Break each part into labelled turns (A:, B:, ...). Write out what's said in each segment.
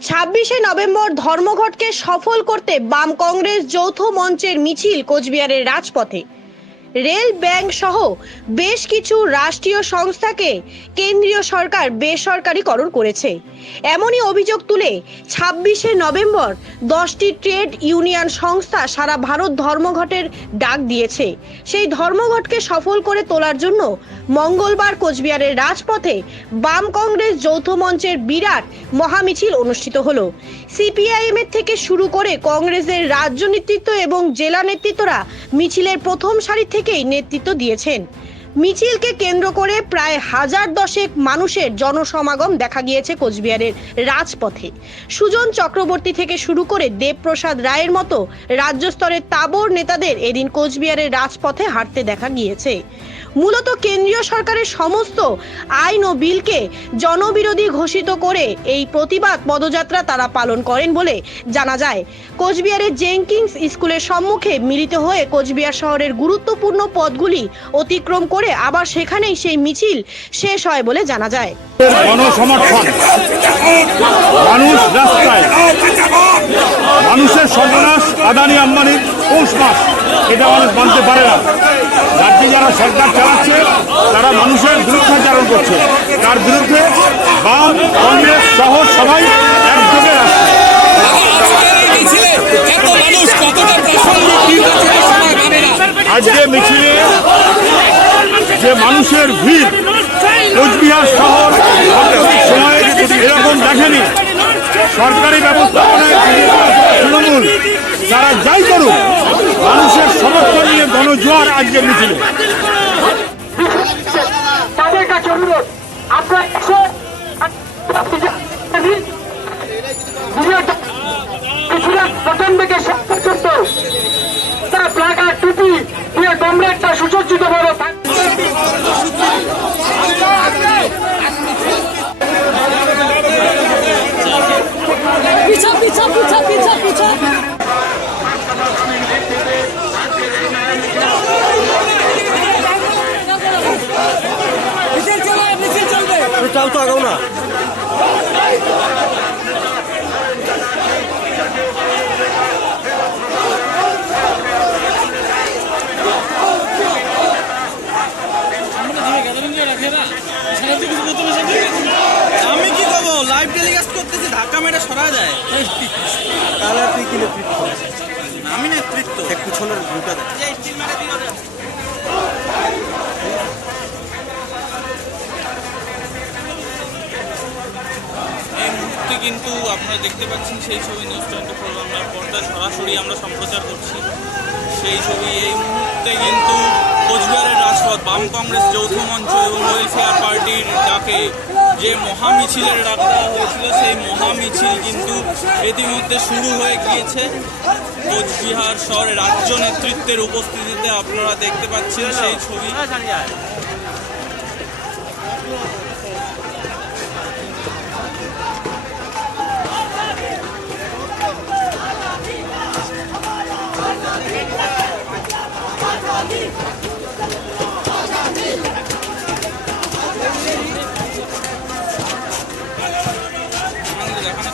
A: ছাব্বিশে নভেম্বর ধর্মঘটকে সফল করতে বাম কংগ্রেস যৌথ মঞ্চের মিছিল কোচবিহারের রাজপথে। রেল ব্যাংক সহ বেশ কিছু রাষ্ট্রীয় সংস্থাকে কেন্দ্রীয় সরকার বেসরকারীকরণ করেছে। এমনই অভিযোগ তুলে ছাব্বিশে নভেম্বর দশটি ট্রেড ইউনিয়ন সংস্থা সারা ভারত ধর্মঘটের ডাক দিয়েছে। সেই ধর্মঘটকে সফল করে তোলার জন্য মঙ্গলবার কোচবিহারের রাজপথে বাম কংগ্রেস যৌথ মঞ্চের বিরাট মহামিছিল অনুষ্ঠিত হলো। সিপিআইএম এর থেকে শুরু করে কংগ্রেসের রাজ্য নেতৃত্ব এবং জেলা নেতৃত্বরা মিছিলের প্রথম সারি থেকেই নেতৃত্ব দিয়েছেন। মিছিলকে কেন্দ্র করে প্রায় হাজার দশেক মানুষের জনসমাগম দেখা গিয়েছে কোচবিহারের রাজপথে। সুজন চক্রবর্তী থেকে শুরু করে দেবপ্রসাদ রায়ের মতো রাজ্যস্তরের তাবর নেতাদের এদিন কোচবিহারের রাজপথে হাঁটতে দেখা গিয়েছে। মূলত কেন্দ্রীয় সরকারের সমস্ত আইন ও বিলকে জনবিরোধী ঘোষিত করে এই প্রতিবাদ পদযাত্রা তারা পালন করেন বলে জানা যায়। কোচবিহারের জেঙ্কিংস স্কুলের সম্মুখে মিলিত হয়ে কোচবিহার শহরের গুরুত্বপূর্ণ পদগুলি অতিক্রম করে আবার সেখানেই সেই মিছিল শেষ হয় বলে জানা যায়।
B: মানুষের সর্বনাশ, আদানি আম্বানির পৌষ মাস। এটা মানুষ মানতে পারে না। রাজ্যে যারা সরকার চালাচ্ছে, তারা মানুষের বিরুদ্ধাচারণ করছে। তার বিরুদ্ধে বাম, কংগ্রেস সহ সবাই একযোগে আসছে আজকে মিছিলে যে মানুষের ভিড় কোচবিহার শহর গণজোয়ার আজকে মিছিলে।
C: তাদের কাছে অনুরোধ, আপনার প্রথম থেকে শেষ পর্যন্ত তার প্লাকার টুপি দিয়ে কমরেডটা সুসজ্জিত
D: চাও তো আগাও না।
E: আমি কি করব? লাইভ টেলিকাস্ট করতেছি ধাক্কা মেরে সরা যায়।
D: তাহলে তুই কি নেতৃত্ব?
E: আমি নেতৃত্ব।
D: পিছনের ঢুকা দেয়
E: যে স্টিল মেরে দিও রে। এই মুহূর্তে কিন্তু আপনারা দেখতে পাচ্ছেন সেই ছবি নিউজ টোয়েন্টি ফোর বাংলার পর্দায় সরাসরি আমরা সম্প্রচার করছি। সেই ছবি এই মুহূর্তে কিন্তু কোচবিহারের রাজপথ, বাম কংগ্রেস যৌথ মঞ্চ এবং ওয়েলফেয়ার পার্টির ডাকে যে মহামিছিলের ডাক দেওয়া হয়েছিল, সেই মহামিছিল কিন্তু ইতিমধ্যে শুরু হয়ে গিয়েছে। কোচবিহার শহরে রাজ্য নেতৃত্বের উপস্থিতিতে আপনারা দেখতে পাচ্ছেন সেই ছবি।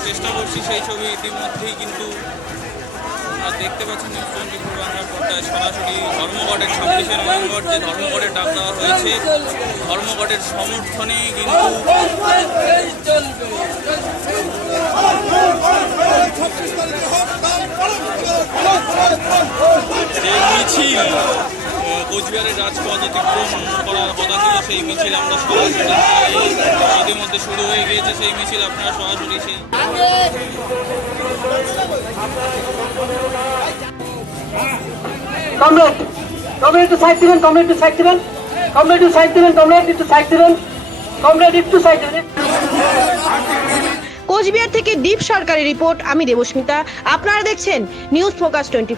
E: চেষ্টা করছি, সেই ছবি ইতিমধ্যেই কিন্তু দেখতে পাচ্ছেন নিউজ টোয়েন্টি ফোর বাংলার পর্দায় সরাসরি ধর্মঘটের ছাব্বিশে নভেম্বর যে ধর্মঘটের ডাক দেওয়া হয়েছে, ধর্মঘটের সমর্থনে কিন্তু যে মিছিল আহ, কোচবিহারের রাজপথ অতিক্রম করার কথা ছিল সেই মিছিল আমরা সরাসরি ইতিমধ্যে শুরু হয়ে গিয়েছে সেই মিছিল আপনারা সরাসরি সেই
C: কমরেড কমরেড একটু সাইড দিবেন কমরেড একটু সাইড দিবেন। কমরেড একটু সাইড দিবেন কমরেড একটু সাইড দিবেন। কমরেড একটু সাইড দিবেন।
A: কোচবিহার থেকে দীপ সরকারের রিপোর্ট আমি দেবস্মিতা। আপনারা দেখছেন নিউজ ফোকাস টোয়েন্টি